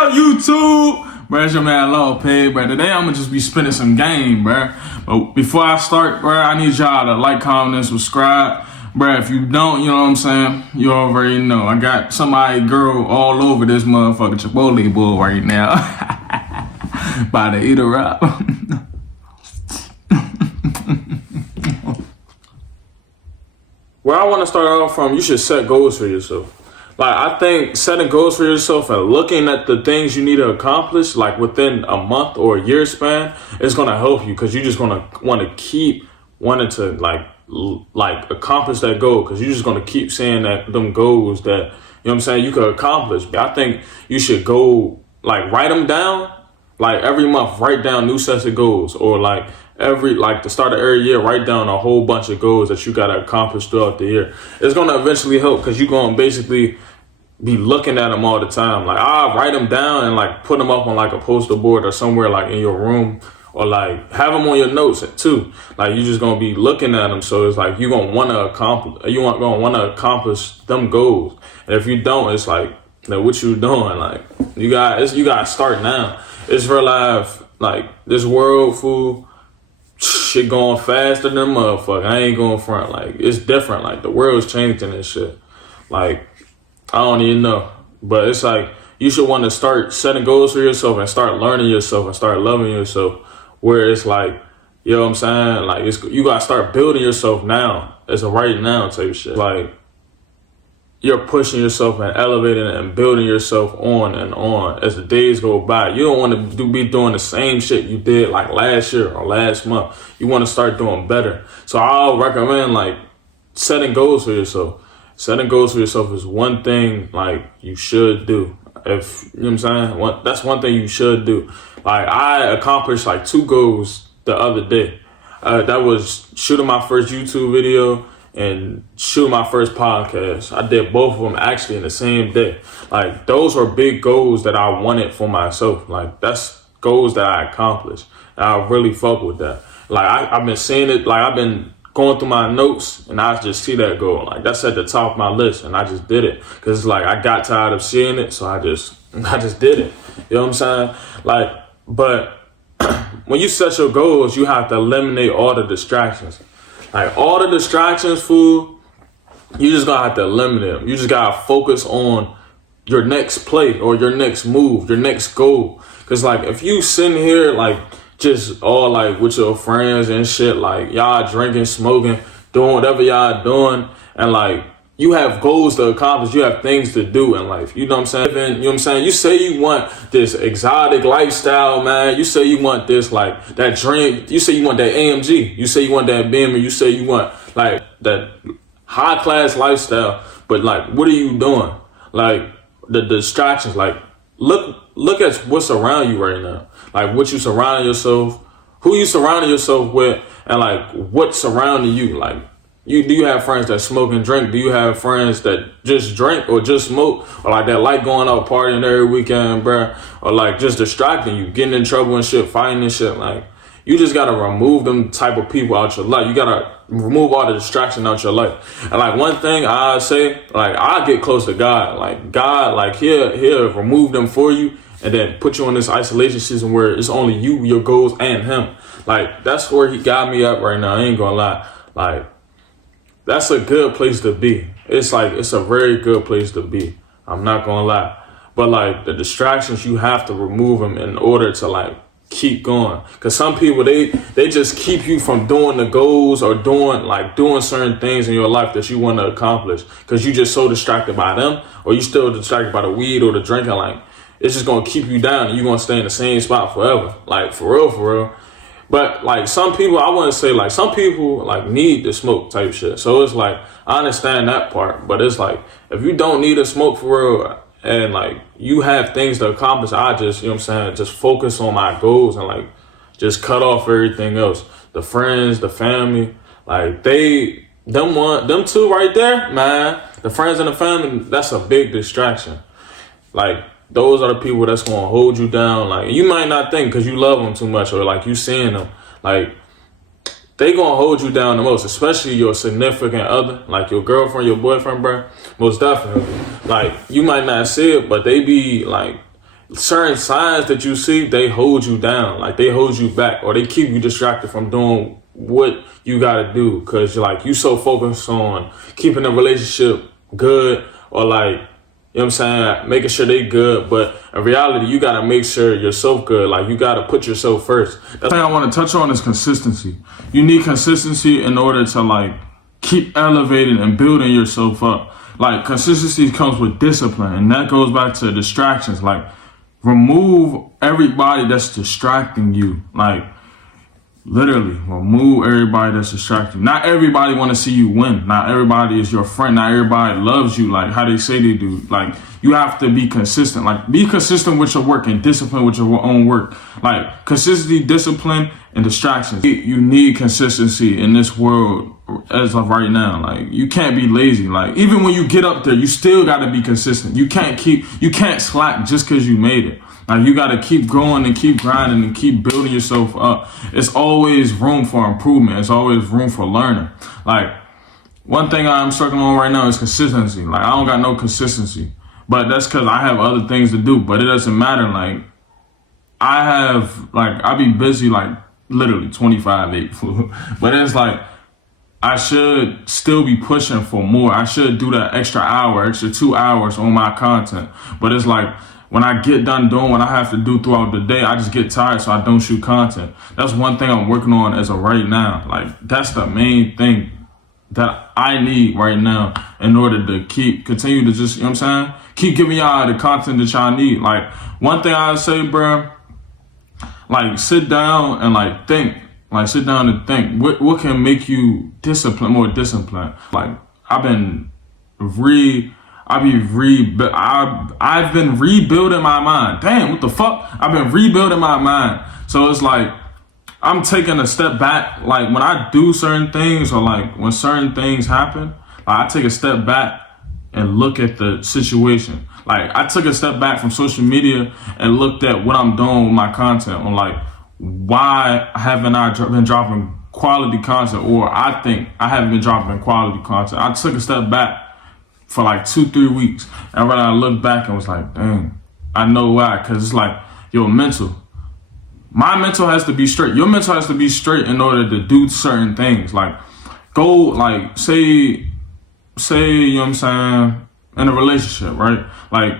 up, YouTube? Bro, it's your man Lawpaid, bro. Today I'm gonna just be spinning some game, bro. But before I start, bro, I need y'all to like, comment, and subscribe. Bro, if you don't, you know what I'm saying? You already know. I got somebody girl all over this motherfucking Chipotle bowl right now. About to eat her up. Where I want to start off from, you should set goals for yourself. Like, I think setting goals for yourself and looking at the things you need to accomplish, like within a month or a year span, is going to help you because you're just going to want to keep wanting to like accomplish that goal because you're just going to keep saying that them goals that, you know what I'm saying, you could accomplish. I think you should go, like, write them down, like every month, write down new sets of goals, or like the start of every year, write down a whole bunch of goals that you got to accomplish throughout the year. It's going to eventually help because you're going to basically be looking at them all the time. Like, I'll write them down and like put them up on like a poster board or somewhere like in your room, or like have them on your notes too. Like, you're just going to be looking at them. So it's like, you're going to want to accomplish them goals. And if you don't, it's like, what you doing? Like, you got to start now. It's real life. Like, this world, fool, shit going faster than motherfucker. I ain't going front. Like, it's different. Like, the world's changing and shit. Like, I don't even know. But it's like, you should want to start setting goals for yourself and start learning yourself and start loving yourself. Where it's like, you know what I'm saying? Like, you got to start building yourself now. It's a right now type of shit. Like, you're pushing yourself and elevating and building yourself on and on as the days go by. You don't want to be doing the same shit you did like last year or last month. You want to start doing better. So I'll recommend like setting goals for yourself. Setting goals for yourself is one thing like you should do. If you know what I'm saying, that's one thing you should do. Like, I accomplished like 2 goals the other day. That was shooting my first YouTube video and shooting my first podcast. I did both of them actually in the same day. Like, those were big goals that I wanted for myself. Like, that's goals that I accomplished. And I really fuck with that. Like, I've been seeing it. Like, I've been going through my notes and I just see that goal. Like, that's at the top of my list and I just did it. Cause it's like, I got tired of seeing it. So I just did it. You know what I'm saying? Like, but when you set your goals, you have to eliminate all the distractions. Like, all the distractions, fool, you just gonna have to eliminate them. You just gotta focus on your next play or your next move, your next goal. Cause like, if you sitting here like just all like with your friends and shit, like y'all drinking, smoking, doing whatever y'all doing, and like you have goals to accomplish, you have things to do in life. You know what I'm saying? You know what I'm saying? You say you want this exotic lifestyle, man. You say you want this, like, that dream. You say you want that AMG. You say you want that Beamer. You say you want, like, that high-class lifestyle. But, like, what are you doing? Like, the distractions. Like, look at what's around you right now. Like, what you surrounding yourself, who you surrounding yourself with, and, like, what's surrounding you. Like, do you have friends that smoke and drink? Do you have friends that just drink or just smoke? Or like that like going out partying every weekend, bruh? Or like just distracting you, getting in trouble and shit, fighting and shit. Like, you just gotta remove them type of people out your life. You gotta remove all the distraction out your life. And like, one thing I say, like, I get close to God. Like, God, like, he'll remove them for you and then put you on this isolation season where it's only you, your goals, and him. Like, that's where he got me up right now. I ain't gonna lie. Like, that's a good place to be. It's like, it's a very good place to be. I'm not gonna lie. But like, the distractions, you have to remove them in order to like keep going. Cause some people, they just keep you from doing the goals or doing certain things in your life that you want to accomplish. Cause you just so distracted by them, or you still distracted by the weed or the drinking. Like, it's just gonna keep you down and you're gonna stay in the same spot forever. Like, for real. But like, some people, I want to say, like, some people like need to smoke type shit. So it's like, I understand that part, but it's like, if you don't need to smoke for real and like you have things to accomplish, I just, you know what I'm saying, just focus on my goals and like just cut off everything else. The friends, the family, like them two right there, man, the friends and the family, that's a big distraction. Like, those are the people that's going to hold you down. Like, you might not think because you love them too much or like you seeing them. Like, they going to hold you down the most, especially your significant other, like your girlfriend, your boyfriend, bro. Most definitely. Like, you might not see it, but they be like, certain signs that you see, they hold you down, like they hold you back, or they keep you distracted from doing what you gotta do, because you're like, you so focused on keeping the relationship good, or like, you know what I'm saying, making sure they good, but in reality, you gotta make sure yourself good. Like, you gotta put yourself first. The thing I want to touch on is consistency. You need consistency in order to like keep elevating and building yourself up. Like, consistency comes with discipline, and that goes back to distractions. Like, remove everybody that's distracting you. Like, literally, remove everybody that's distracting you. Not everybody want to see you win. Not everybody is your friend. Not everybody loves you like how they say they do. Like, you have to be consistent. Like, be consistent with your work and discipline with your own work. Like, consistency, discipline, and distractions. You need consistency in this world as of right now. Like, you can't be lazy. Like, even when you get up there, you still got to be consistent. You can't slack just because you made it. Like, you got to keep growing and keep grinding and keep building yourself up. It's always room for improvement. It's always room for learning. Like, one thing I'm struggling on right now is consistency. Like, I don't got no consistency, but that's because I have other things to do. But it doesn't matter. Like, I be busy like literally 25/8. But it's like, I should still be pushing for more. I should do that extra hour, extra 2 hours on my content. But it's like, when I get done doing what I have to do throughout the day, I just get tired, so I don't shoot content. That's one thing I'm working on as of right now. Like, that's the main thing that I need right now in order to continue to just, you know what I'm saying? Keep giving y'all the content that y'all need. Like, one thing I say, bro, like, sit down and like think. Like, sit down and think. What can make you more disciplined? Like, I've been rebuilding my mind. Damn, what the fuck? I've been rebuilding my mind. So it's like, I'm taking a step back. Like, when I do certain things, or like when certain things happen, like, I take a step back and look at the situation. Like, I took a step back from social media and looked at what I'm doing with my content, on like, why haven't I been dropping quality content, or I think I haven't been dropping quality content. I took a step back for like 2-3 weeks, and when I looked back and was like, dang, I know why. Because it's like, your mental. My mental has to be straight. Your mental has to be straight in order to do certain things. Like, go, like, say, you know what I'm saying, in a relationship, right? Like,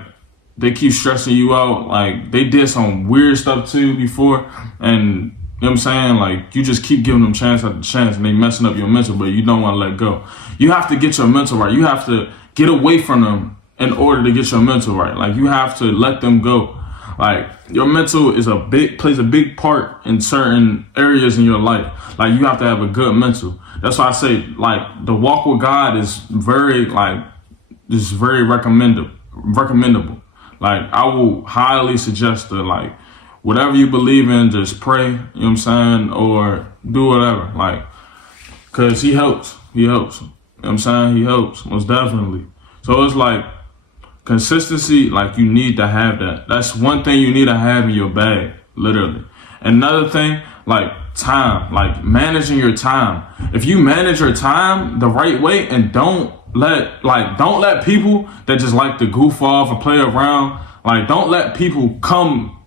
they keep stressing you out. Like, they did some weird stuff to you before, and you know what I'm saying? Like, you just keep giving them chance after chance, and they messing up your mental, but you don't want to let go. You have to get your mental right. You have to get away from them in order to get your mental right. Like, you have to let them go. Like, your mental plays a big part in certain areas in your life. Like, you have to have a good mental. That's why I say, like, the walk with God is very recommendable. Like, I will highly suggest that, like, whatever you believe in, just pray, you know what I'm saying, or do whatever. Like, cause he helps. You know what I'm saying? He helps, most definitely. So it's like, consistency, like, you need to have that. That's one thing you need to have in your bag, literally. Another thing, like, time, like, managing your time. If you manage your time the right way, and don't let people that just like to goof off or play around, like, don't let people come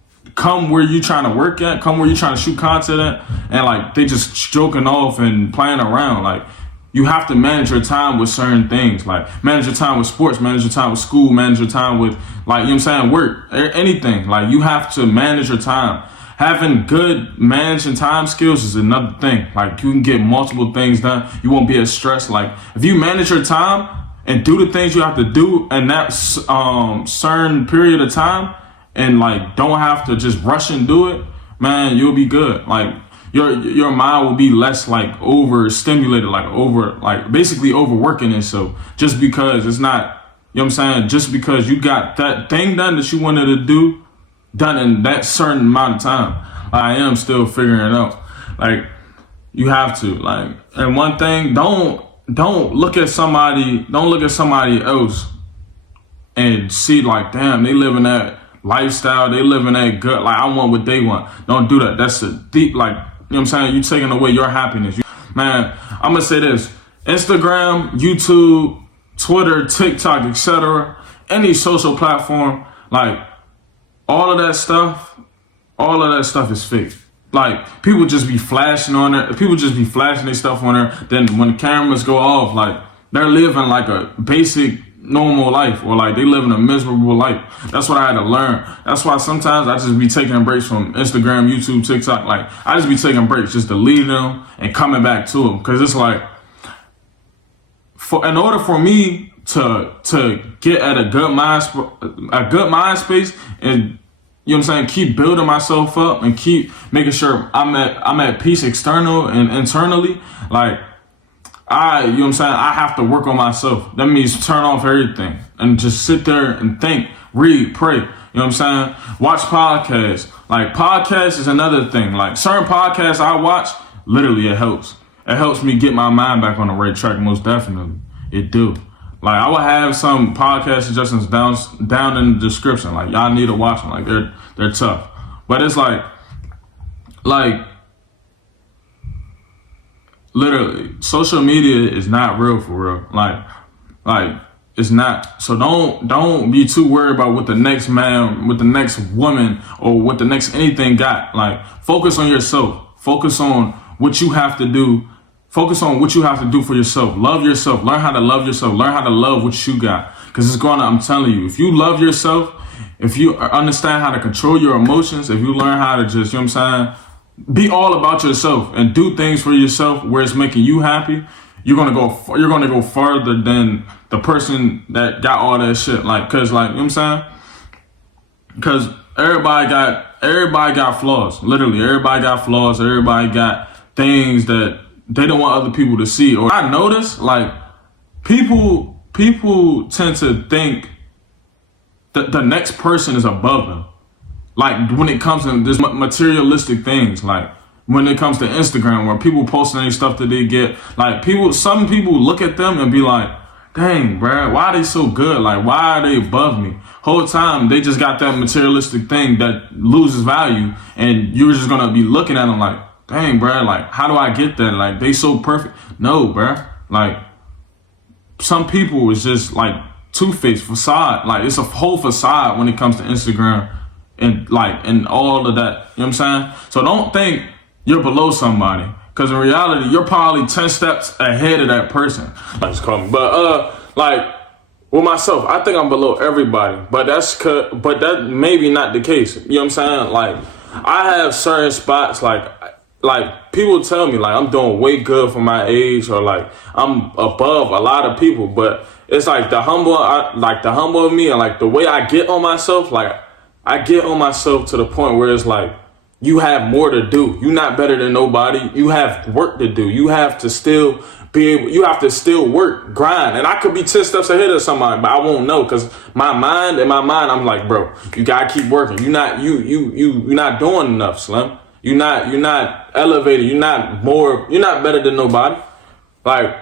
where you trying to work at, come where you trying to shoot content at, and like, they just joking off and playing around. Like, you have to manage your time with certain things. Like, manage your time with sports, manage your time with school, manage your time with, like, you know what I'm saying, work, anything. Like, you have to manage your time. Having good managing time skills is another thing. Like, you can get multiple things done. You won't be as stressed. Like, if you manage your time and do the things you have to do in that certain period of time, and like, don't have to just rush and do it, man, you'll be good. Like, your mind will be less like overstimulated, like basically overworking itself, just because it's not, you know what I'm saying, just because you got that thing done that you wanted to do done in that certain amount of time. I am still figuring it out. Like, you have to, like, and one thing, don't look at somebody else and see like, damn, they living that lifestyle, they living that good, like, I want what they want. Don't do that. That's a deep, like, you know what I'm saying, you taking away your happiness. Man, I'm gonna say this: Instagram, YouTube, Twitter, TikTok, etc., any social platform, like, all of that stuff, all of that stuff is fake. Like, people just be flashing on it. People just be flashing their stuff on there. Then when the cameras go off, like, they're living like a basic normal life, or like they living a miserable life. That's what I had to learn. That's why sometimes I just be taking breaks from Instagram, YouTube, TikTok. Like, I just be taking breaks, just deleting them and coming back to them. Cause it's like, in order for me to get at a good mind space, and you know what I'm saying, keep building myself up and keep making sure I'm at peace external and internally, like, you know what I'm saying, I have to work on myself. That means turn off everything and just sit there and think, read, pray. You know what I'm saying? Watch podcasts. Like, podcasts is another thing. Like, certain podcasts I watch, literally it helps. It helps me get my mind back on the right track, most definitely. It do. Like, I will have some podcast suggestions down in the description. Like, y'all need to watch them. Like, they're tough. But it's like literally, social media is not real for real. Like it's not. So don't be too worried about what the next man, what the next woman, or what the next anything got. Like, focus on yourself. Focus on what you have to do. Focus on what you have to do for yourself. Love yourself. Learn how to love yourself. Learn how to love what you got. Because it's going to, I'm telling you, if you love yourself, if you understand how to control your emotions, if you learn how to just, you know what I'm saying, be all about yourself and do things for yourself where it's making you happy, you're gonna go farther than the person that got all that shit. Like, cause like, you know what I'm saying? Cause everybody got flaws. Literally, everybody got flaws. Everybody got things that they don't want other people to see. Or I notice, like, people tend to think that the next person is above them. Like, when it comes to this materialistic things, like when it comes to Instagram, where people posting any stuff that they get, like, some people look at them and be like, dang, bruh, why are they so good? Like, why are they above me? Whole time they just got that materialistic thing that loses value, and you're just gonna be looking at them like, dang, bruh, like, how do I get that? Like, they so perfect. No, bruh. Like, some people is just like two-faced facade. Like, it's a whole facade when it comes to Instagram and all of that. You know what I'm saying? So don't think you're below somebody, because in reality, you're probably 10 steps ahead of that person. Like, like, with myself, I think I'm below everybody, but that may be not the case. You know what I'm saying? Like, I have certain spots, like people tell me, like, I'm doing way good for my age, or like I'm above a lot of people, but it's like the humble of me, and like the way I get on myself, like, I get on myself to the point where it's like, you have more to do. You're not better than nobody. You have work to do. You have to still work, grind. And I could be 10 steps ahead of somebody, but I won't know, because in my mind, I'm like, bro, you gotta keep working. You're not doing enough, Slim. You're not elevated. You're not better than nobody. Like,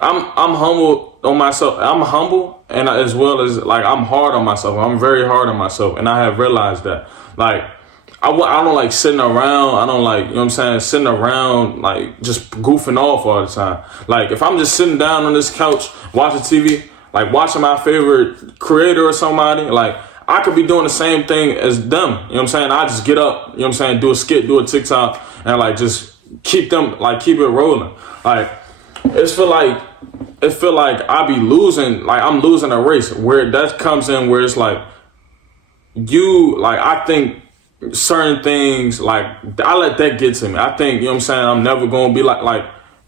I'm humble on myself. I'm humble, and as well as, like, I'm hard on myself. I'm very hard on myself, and I have realized that. Like, I don't like sitting around. I don't like, you know what I'm saying, sitting around, like, just goofing off all the time. Like, if I'm just sitting down on this couch watching TV, like watching my favorite creator or somebody, like, I could be doing the same thing as them. You know what I'm saying? I just get up, you know what I'm saying, do a skit, do a TikTok, and like just keep it rolling. Like, it feel like I be losing, like I'm losing a race, where that comes in, where it's like, I think certain things, like, I let that get to me. I think, you know what I'm saying, I'm never gonna be like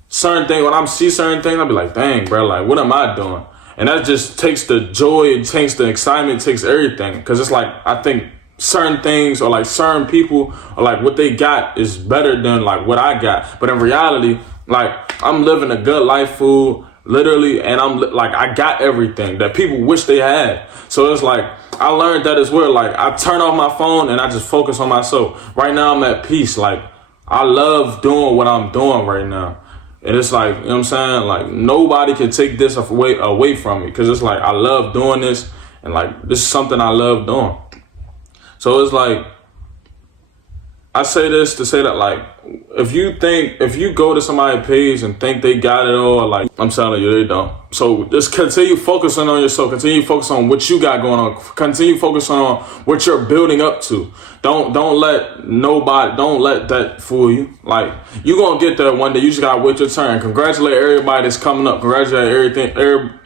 certain things. When I see certain things, I'll be like, dang, bro, like, what am I doing? And that just takes the joy, it takes the excitement, it takes everything. Cause it's like, I think certain things, or like certain people, or like what they got is better than like what I got. But in reality, like, I'm living a good life, fool, literally, and I'm like, I got everything that people wish they had. So it's like, I learned that as well. Like, I turn off my phone and I just focus on myself. Right now I'm at peace. Like, I love doing what I'm doing right now. And it's like, you know what I'm saying? Like, nobody can take this away from me. Cause it's like, I love doing this. And like, this is something I love doing. So it's like, I say this to say that, like, if you go to somebody's page and think they got it all, like, I'm telling you, they don't. So just continue focusing on yourself. Continue focusing on what you got going on. Continue focusing on what you're building up to. Don't let that fool you. Like, you gonna get there one day. You just gotta wait your turn. Congratulate everybody that's coming up. Congratulate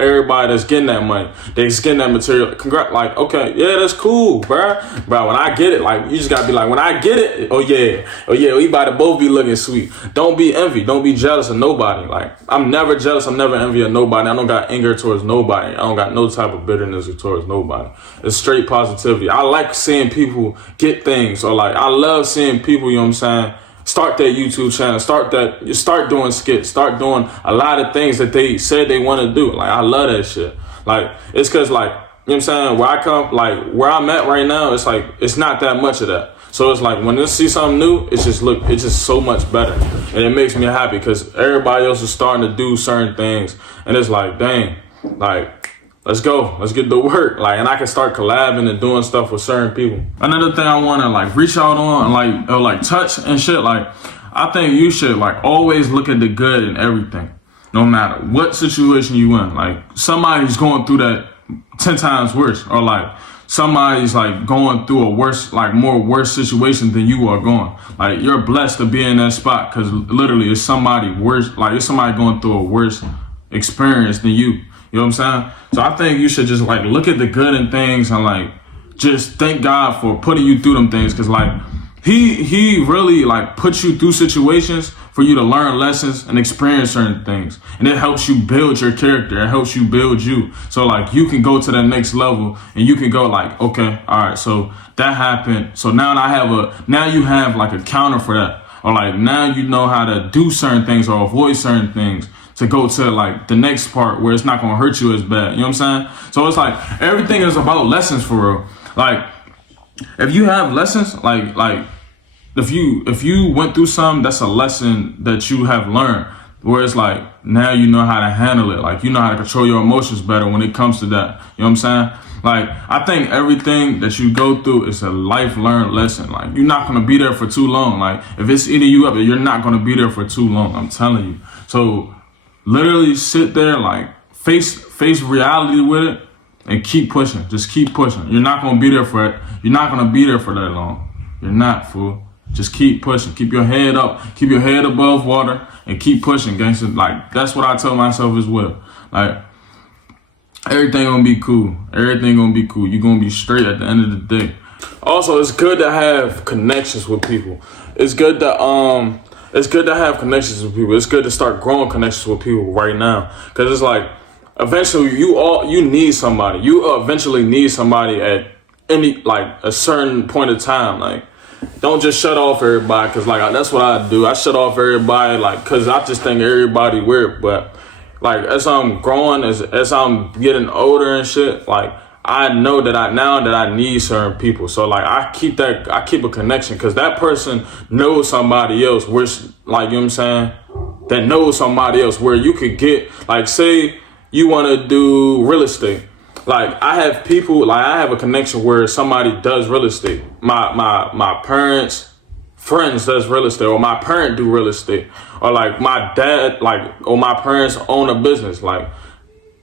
everybody that's getting that money. That's getting that material. Like, okay, yeah, that's cool, bruh. Bro, when I get it, like, you just gotta be like, when I get it, oh yeah, we about to both be looking sweet. Don't be envy. Don't be jealous of nobody. Like, I'm never jealous. I'm never envy of nobody. I don't got anger towards nobody. I don't got no type of bitterness towards nobody. It's straight positivity. I like seeing people get things, or like, I love seeing people, you know what I'm saying, start that YouTube channel, start doing skits, start doing a lot of things that they said they want to do. Like, I love that shit. Like, it's cause, like, you know what I'm saying, where I'm at right now, it's like, it's not that much of that. So it's like, when I see something new, it's just so much better. And it makes me happy because everybody else is starting to do certain things. And it's like, dang, like, let's go. Let's get to work. Like, and I can start collabing and doing stuff with certain people. Another thing I want to, like, reach out on, like touch and shit, like, I think you should, like, always look at the good in everything. No matter what situation you in. Like, somebody's going through that 10 times worse. Or, like, somebody's, like, going through a worse situation than you are going. Like, you're blessed to be in that spot because literally it's somebody worse. Like, it's somebody going through a worse experience than you. You know what I'm saying? So I think you should just, like, look at the good in things and, like, just thank God for putting you through them things. Cause, like, he really, like, puts you through situations for you to learn lessons and experience certain things. And it helps you build your character. It helps you build you. So, like, you can go to the next level and you can go, like, okay, all right, so that happened. So now you have like a counter for that. Or, like, now you know how to do certain things or avoid certain things to go to, like, the next part where it's not going to hurt you as bad. You know what I'm saying? So it's like, everything is about lessons for real. Like, if you have lessons, like if you went through something, that's a lesson that you have learned. Where it's like, now you know how to handle it. Like, you know how to control your emotions better when it comes to that. You know what I'm saying? Like, I think everything that you go through is a life learned lesson. Like, you're not going to be there for too long. Like, if it's eating you up, you're not going to be there for too long. I'm telling you. So literally sit there, like, face reality with it and keep pushing. Just keep pushing. You're not going to be there for it. You're not going to be there for that long. You're not, fool. Just keep pushing. Keep your head up. Keep your head above water and keep pushing, gangster. Like, that's what I tell myself as well. Like, everything gonna be cool. Everything gonna be cool. You're gonna be straight at the end of the day. Also, it's good to have connections with people. It's good to have connections with people. It's good to start growing connections with people right now. Cause it's like, eventually you need somebody. You eventually need somebody at any, like, a certain point of time. Like, don't just shut off everybody. Cause, like, that's what I do. I shut off everybody, like, cause I just think everybody weird. But, like, as I'm growing, as I'm getting older and shit, like, I know that I need certain people. So, like, I keep a connection because that person knows somebody else, which, like, you know what I'm saying, that knows somebody else where you could get, like, say you want to do real estate. Like, I have people, like, I have a connection where somebody does real estate. My parents' friends does real estate, or my parent do real estate, or, like, my dad, like, or my parents own a business. Like,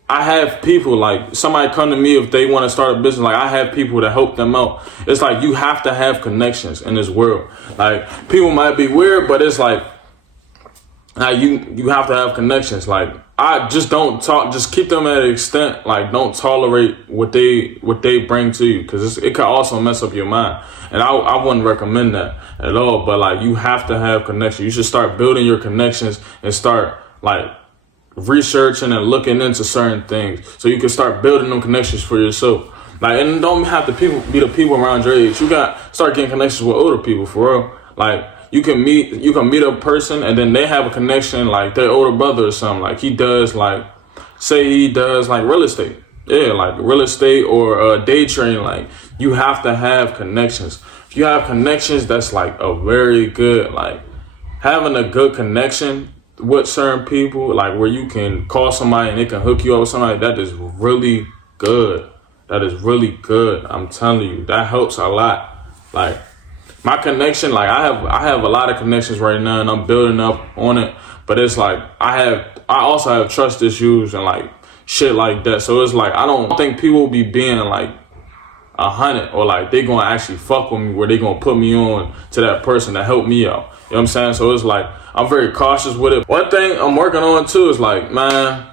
I have people, like, somebody come to me if they want to start a business. Like, I have people to help them out. It's like, you have to have connections in this world. Like, people might be weird, but it's like, you have to have connections. Like, I just don't talk, just keep them at an extent. Like, don't tolerate what they bring to you, because it could also mess up your mind. And I wouldn't recommend that at all. But, like, you have to have connections. You should start building your connections and start, like, researching and looking into certain things so you can start building them connections for yourself. Like, and don't have to be the people around your age. You got start getting connections with older people for real. Like, you can meet a person and then they have a connection, like their older brother or something. Like, he does, like, say he does, like, real estate. Yeah, like real estate or day trading. Like, you have to have connections. If you have connections, that's, like, a very good, like, having a good connection with certain people, like, where you can call somebody and they can hook you up with somebody, that is really good. That is really good. I'm telling you, that helps a lot. Like, my connection, like I have a lot of connections right now, and I'm building up on it. But it's like I also have trust issues and like shit like that. So it's like I don't think people be being like 100 or like they gonna actually fuck with me where they gonna put me on to that person to help me out. You know what I'm saying? So it's like I'm very cautious with it. One thing I'm working on too is like, man,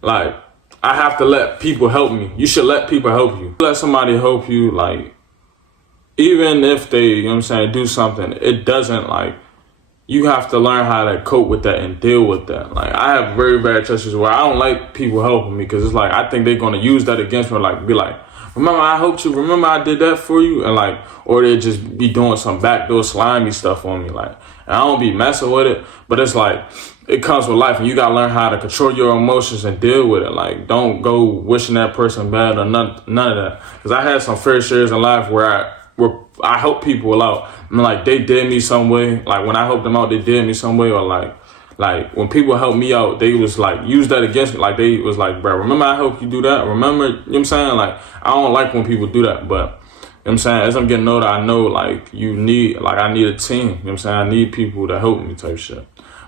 like I have to let people help me. You should let people help you. Let somebody help you, like even if they, you know what I'm saying, do something, it doesn't like, you have to learn how to cope with that and deal with that. Like I have very bad trust issues where I don't like people helping me because it's like I think they're gonna use that against me, like be like, remember I helped you, remember I did that for you, and like, or they just be doing some backdoor slimy stuff on me, like, and I don't be messing with it, but it's like, it comes with life, and you gotta learn how to control your emotions and deal with it. Like, don't go wishing that person bad or none of that. Because I had some fair shares in life where I help people out, and like they did me some way. Like when I helped them out, they did me some way, or like when people helped me out, they was like use that against me. Like they was like, bro, remember I helped you do that? Remember, you know what I'm saying? Like I don't like when people do that, but you know what I'm saying, as I'm getting older, I know like I need a team. You know what I'm saying? I need people to help me type shit.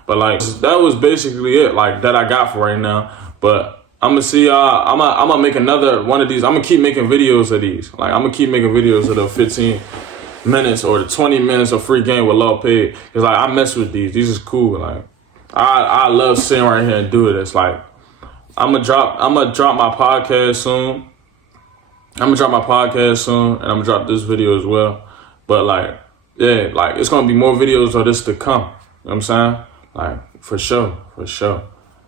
But like that was basically it, like that I got for right now. But I'm gonna see y'all. I'm gonna make another one of these. I'm gonna keep making videos of these. Like I'm gonna keep making videos of the 15 minutes or the 20 minutes of free game with Lawpaid. Cause like I mess with these. These is cool. Like I love sitting right here and do it. It's like I'm gonna drop my podcast soon. And I'm gonna drop this video as well. But like, yeah, like it's gonna be more videos of this to come. You know what I'm saying? Like for sure.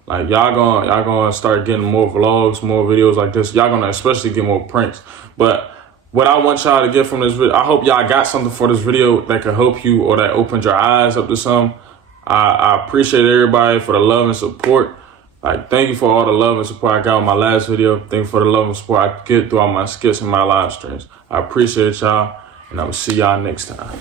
Like y'all gonna start getting more vlogs, more videos like this. Y'all gonna especially get more pranks. But what I want y'all to get from this video, I hope y'all got something for this video that could help you or that opened your eyes up to something. I appreciate everybody for the love and support. Like, thank you for all the love and support I got on my last video. Thank you for the love and support I get throughout my skits and my live streams. I appreciate y'all, and I'm gonna see y'all next time.